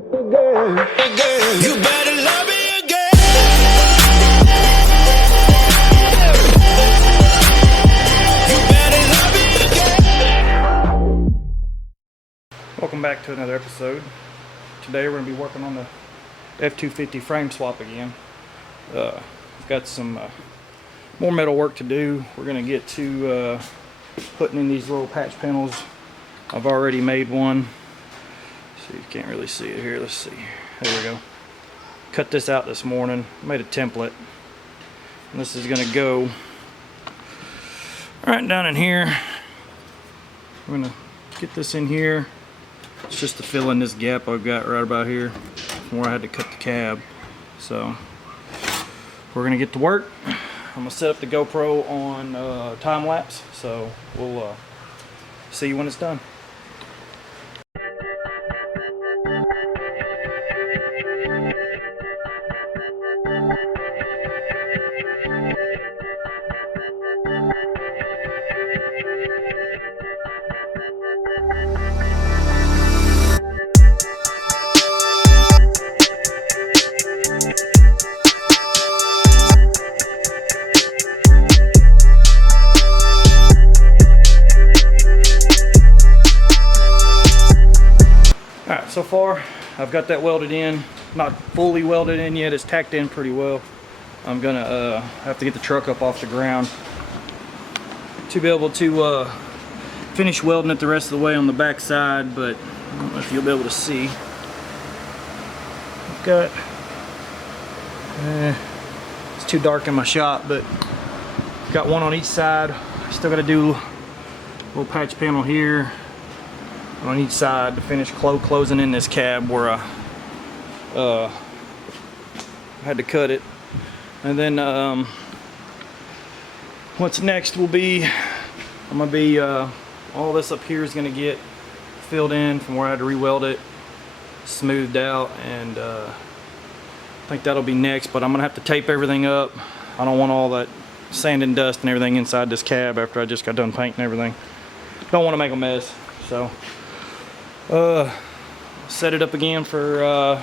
You better love me again. You better love me again. Welcome back to another episode. Today we're going to be working on the F250 frame swap again. We've got some more metal work to do. We're going to get to putting in these little patch panels. I've already made one. So you can't really see it here. Let's see. There we go. Cut this out this morning. Made a template. And this is going to go right down in here. I'm going to get this in here. It's just to fill in this gap I've got right about here from where I had to cut the cab. So we're going to get to work. I'm going to set up the GoPro on Timelapse. So we'll see you when it's done. Alright, so far I've got that welded in. Not fully welded in yet, it's tacked in pretty well. I'm gonna have to get the truck up off the ground to be able to finish welding it the rest of the way on the back side, but I don't know if you'll be able to see. I've got it's too dark in my shop, but I've got one on each side. Still gotta do a little patch panel here on each side to finish closing in this cab where I had to cut it. And then what's next will be, I'm gonna be all this up here is gonna get filled in from where I had to re-weld it, smoothed out, and I think that'll be next. But I'm gonna have to tape everything up. I don't want all that sand and dust and everything inside this cab after I just got done painting everything. Don't want to make a mess, so set it up again for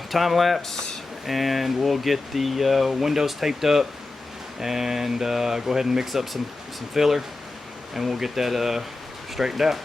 time lapse, and we'll get the windows taped up and go ahead and mix up some filler, and we'll get that straightened out.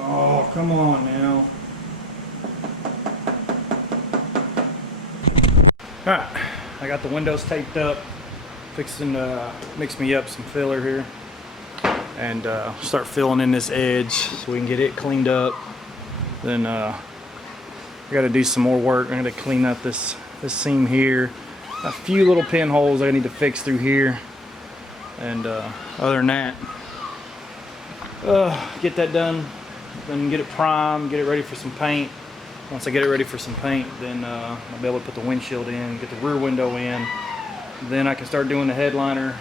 Oh, come on now. Alright, I got the windows taped up. Fixing to mix me up some filler here. And start filling in this edge so we can get it cleaned up. Then I gotta do some more work. I'm gonna clean up this seam here. A few little pinholes I need to fix through here. And other than that, get that done, then get it primed, get it ready for some paint. Once I get it ready for some paint, then I'll be able to put the windshield in, get the rear window in. Then I can start doing the headliner,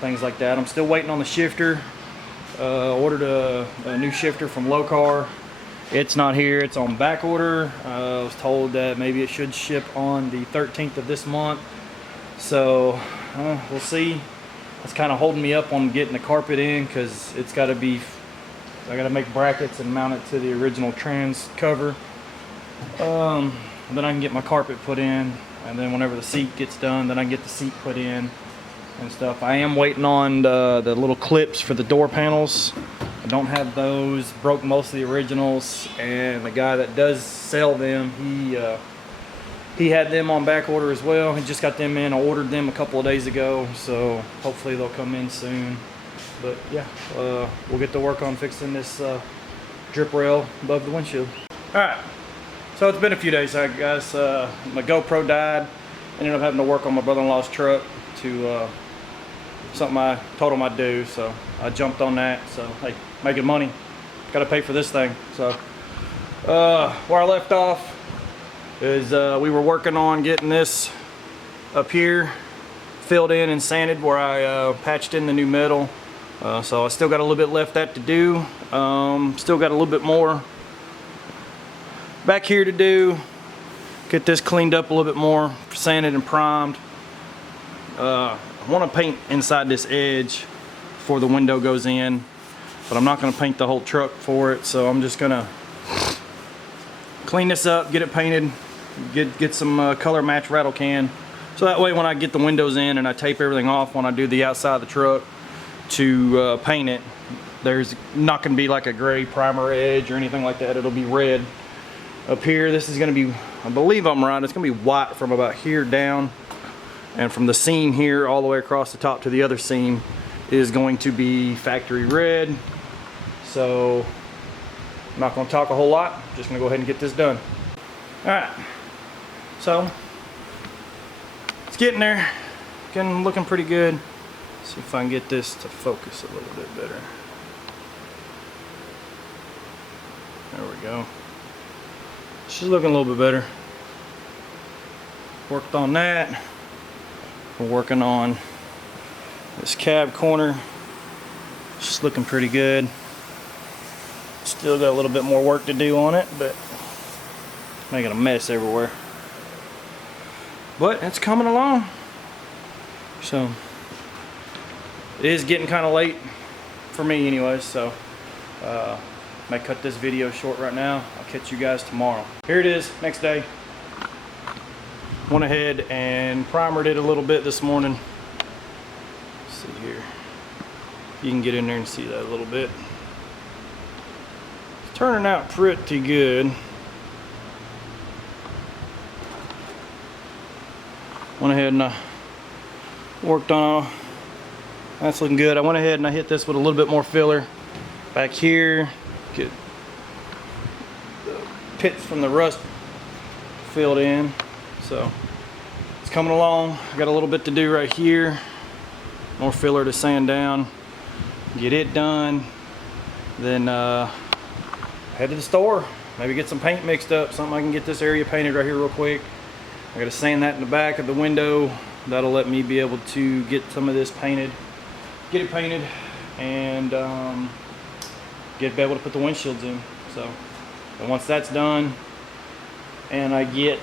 things like that. I'm still waiting on the shifter. Ordered a new shifter from Low Car. It's not here, it's on back order. I was told that maybe it should ship on the 13th of this month. So we'll see. It's kind of holding me up on getting the carpet in because it's got to be, I got to make brackets and mount it to the original trans cover. Then I can get my carpet put in, and then whenever the seat gets done, then I can get the seat put in and stuff. I am waiting on the little clips for the door panels. I don't have those. Broke most of the originals, and the guy that does sell them, he had them on back order as well. He just got them in. I ordered them a couple of days ago, so hopefully they'll come in soon. But yeah, we'll get to work on fixing this drip rail above the windshield. All right, so it's been a few days, guys. My GoPro died. Ended up having to work on my brother-in-law's truck to something I told him I'd do, so I jumped on that. So hey, making money, gotta pay for this thing. So where I left off is we were working on getting this up here filled in and sanded where I patched in the new metal. So I still got a little bit left that to do. Still got a little bit more back here to do. Get this cleaned up a little bit more, sanded and primed. I want to paint inside this edge before the window goes in, but I'm not going to paint the whole truck for it, so I'm just going to clean this up, get it painted, get some color match rattle can, so that way when I get the windows in and I tape everything off when I do the outside of the truck to paint it, there's not going to be like a gray primer edge or anything like that. It'll be red. Up here, this is going to be, I believe I'm right, it's going to be white from about here down, and from the seam here all the way across the top to the other seam is going to be factory red. So I'm not going to talk a whole lot, just going to go ahead and get this done. Alright, so it's getting there, looking pretty good. See if I can get this to focus a little bit better. There we go. She's looking a little bit better. Worked on that. We're working on this cab corner. She's looking pretty good. Still got a little bit more work to do on it, but making a mess everywhere. But it's coming along. So it is getting kind of late for me anyway, so might cut this video short right now. I'll catch you guys tomorrow. Here it is, next day. Went ahead and primered it a little bit this morning. Let's see here. You can get in there and see that a little bit. It's turning out pretty good. Went ahead and worked on, that's looking good. I went ahead and I hit this with a little bit more filler back here. Get the pits from the rust filled in. So it's coming along. I got a little bit to do right here. More filler to sand down. Get it done. Then head to the store. Maybe get some paint mixed up. Something I can get this area painted right here real quick. I got to sand that in the back of the window. That'll let me be able to get some of this painted. Get it painted and be able to put the windshields in. So and once that's done and I get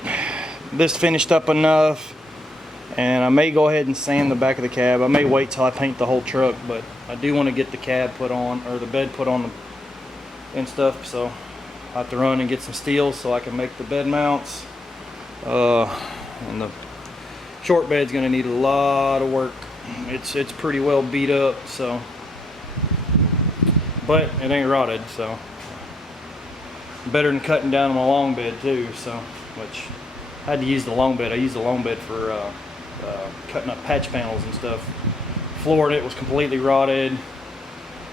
this finished up enough, and I may go ahead and sand the back of the cab. I may wait till I paint the whole truck, but I do want to get the cab put on, or the bed put on and stuff, so I have to run and get some steel so I can make the bed mounts. And the short bed's going to need a lot of work. It's pretty well beat up, so, but it ain't rotted, so better than cutting down on my long bed too. So, which I had to use the long bed. I used the long bed for cutting up patch panels and stuff. Floored it was completely rotted.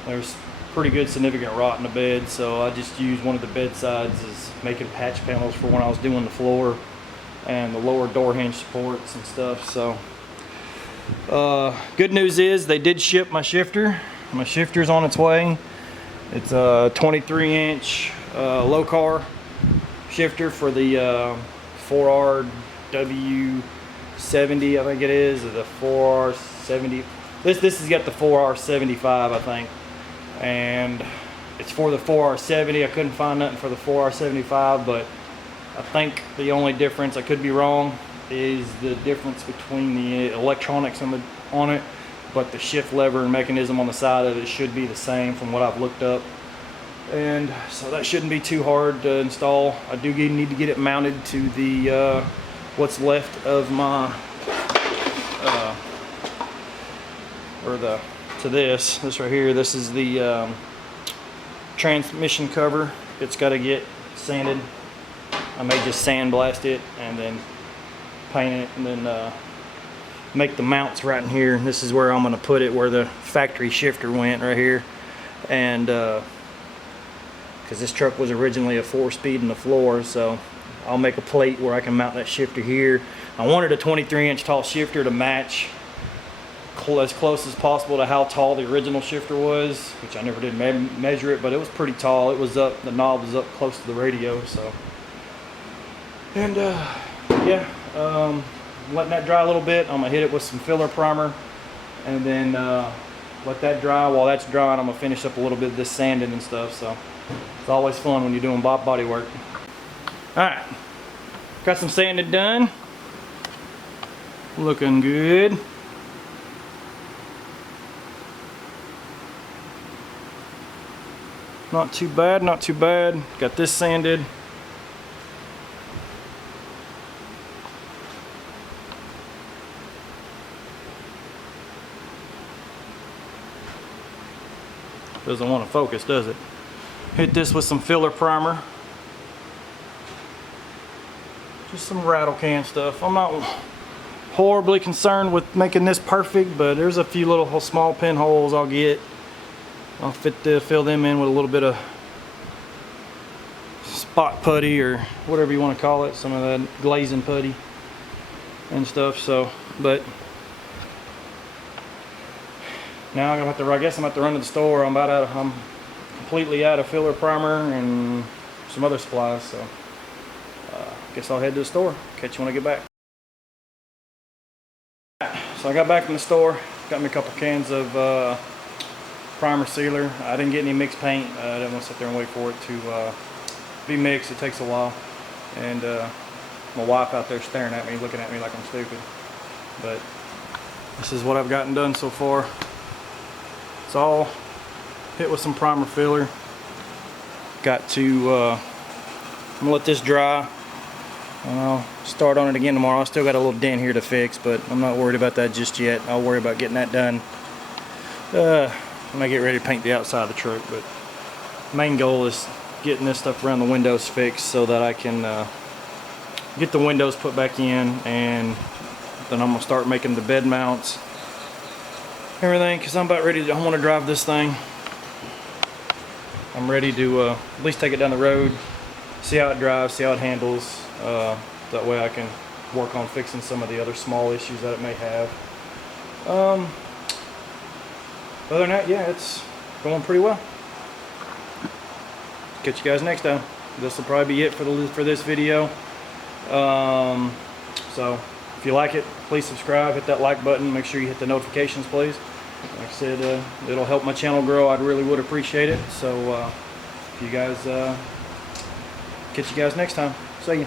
There's pretty good significant rot in the bed, so I just used one of the bed sides as making patch panels for when I was doing the floor and the lower door hinge supports and stuff. So good news is they did ship my shifter. My shifter's on its way. It's a 23-inch low car shifter for the 4RW70, I think it is, or the 4R70. This has got the 4R75, I think, and it's for the 4R70. I couldn't find nothing for the 4R75, but I think the only difference, I could be wrong, is the difference between the electronics on it, but the shift lever and mechanism on the side of it should be the same from what I've looked up, and so that shouldn't be too hard to install. I do need to get it mounted to the what's left of my to this right here. This is the transmission cover. It's got to get sanded. I may just sandblast it and then paint it, and then make the mounts right in here. This is where I'm going to put it, where the factory shifter went, right here. And because this truck was originally a 4-speed in the floor, so I'll make a plate where I can mount that shifter here. I wanted a 23-inch tall shifter to match as close as possible to how tall the original shifter was, which I never did measure it, but it was pretty tall. It was up, the knob was up close to the radio, so. And yeah, letting that dry a little bit. I'm gonna hit it with some filler primer, and then let that dry. While that's drying, I'm gonna finish up a little bit of this sanding and stuff. So it's always fun when you're doing body work. All right, got some sanding done. Looking good. Not too bad, not too bad. Got this sanded. Doesn't want to focus, does it? Hit this with some filler primer. Just some rattle can stuff. I'm not horribly concerned with making this perfect, but there's a few little small pinholes I'll get. I'll fill them in with a little bit of spot putty or whatever you want to call it, some of that glazing putty and stuff. So, but now I guess I'm gonna have to run to the store. I'm completely out of filler primer and some other supplies. So, guess I'll head to the store. Catch you when I get back. So I got back in the store. Got me a couple cans of primer sealer. I didn't get any mixed paint. I didn't want to sit there and wait for it to be mixed. It takes a while. And my wife out there staring at me, looking at me like I'm stupid. But this is what I've gotten done so far. It's all hit with some primer filler. Got to, I'm gonna let this dry. And I'll start on it again tomorrow. I still got a little dent here to fix, but I'm not worried about that just yet. I'll worry about getting that done when I get ready to paint the outside of the truck. But main goal is getting this stuff around the windows fixed so that I can get the windows put back in, and then I'm gonna start making the bed mounts, everything, because I'm about ready to, I want to drive this thing. I'm ready to at least take it down the road, see how it drives, see how it handles. That way I can work on fixing some of the other small issues that it may have. Other than that, yeah, it's going pretty well. Catch you guys next time. This will probably be it for this video. So if you like it, please subscribe, hit that like button, make sure you hit the notifications, please. Like I said, it'll help my channel grow. I really would appreciate it. So if you guys catch you guys next time. See ya.